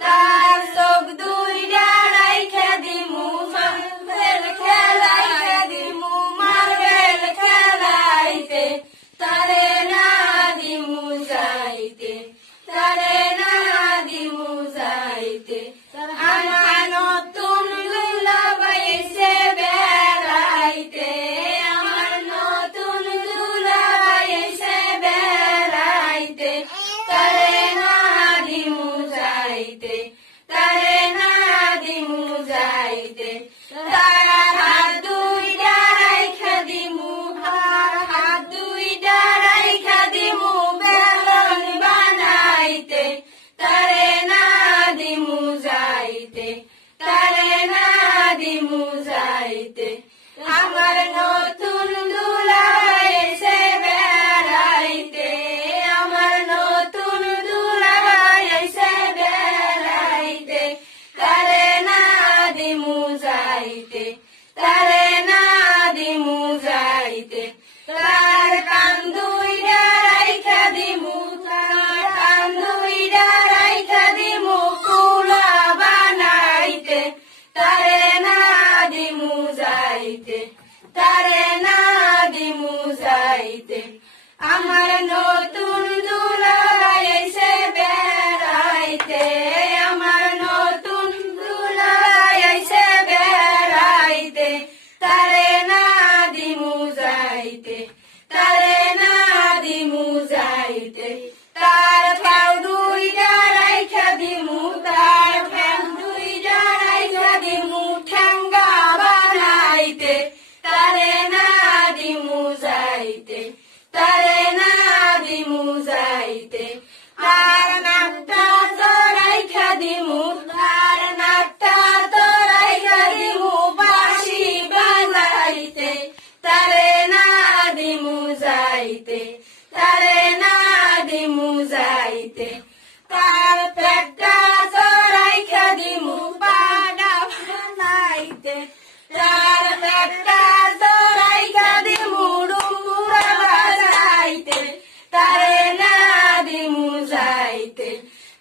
তার চোখ দুইটা রাইখা দিমু মার্বেল খেলাইতে দিমু মার্বেল খেলাইতে তারে না দিমু যাইতে তারে না দিমু যাইতে আমার নতুন দুলাভাই এসে বেড়াইতে আমার নতুন দুলাভাই এসে বেড়াইতে তারে না দিমু যাইতে তারে না দিমু যাইতে তার হাত দুইটা রাইখা দিমু তার হাত দুইটা রাইখা দিমু বেলন বানাইতে তারে না দিমু যাইতে তারে না দিমু যাইতে আমার নতুন দুলাভাই এসে বেড়াইতে আমার নতুন দুলাভাই এসে বেড়াইতে তারে না দিমু যাইতে তারে না দিমু যাইতে তার কান দুইটা রাইখা দিমু তার কান দুইটা রাইখা দিমু কুলা বানাইতে তারে না দিমু যাইতে তারে না দিমু যাইতে আমার নতুন দুলাভাই এসে বেড়াইতে আমার নতুন দুলাভাই এসে বেড়াইতে তারে না দিমু যাইতে তারে না দিমু যাইতে তার পাও দুইটা রাইখা দিমু তার পাও দুইটা রাইখা দিমু ঠ্যাঙ্গা বানাইতে তারে না দিমু যাইতে তারে না দিমু যাইতে তার নাকটা রাইখা দিমু তার নাকটা রাইখা দিমু বাঁশি বাজাইতে তারে না দিমু যাইতে তারে না দিমু যাইতে তার পেটটা রাইখা দিমু পাডা বানাইতে তার পেটটা রাইখা দিমু ডুমুরা বাজাইতে তারে না দিমু যাইতে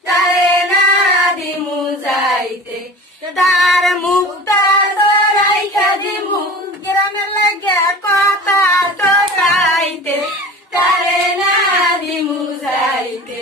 তারে না দিমু যাইতে তার মুখটা রাইখা দিমু গ্রামে লাগে কথা তো গাইতে তারে না দিমু যাইতে